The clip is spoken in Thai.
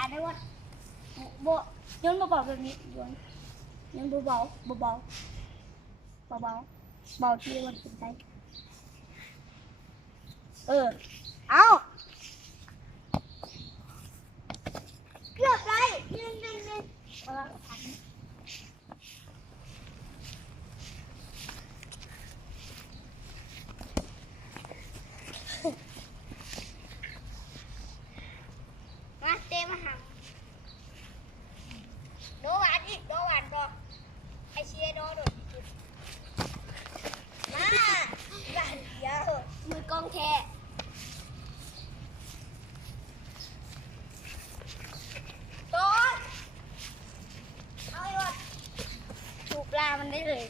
าได้ว่าโบโยนเบาๆแบบนี้โยนเบาๆเบาๆเบาๆเบาที่วันสุดท้ายเอาเกือบไรยืนมาเต้มาหาโดหวานอีกโดหวานก็ไอเชียโดโดดมาหวานเยอะมือกองแท้โดนเอาไอ้วะถูกปลามันได้เลย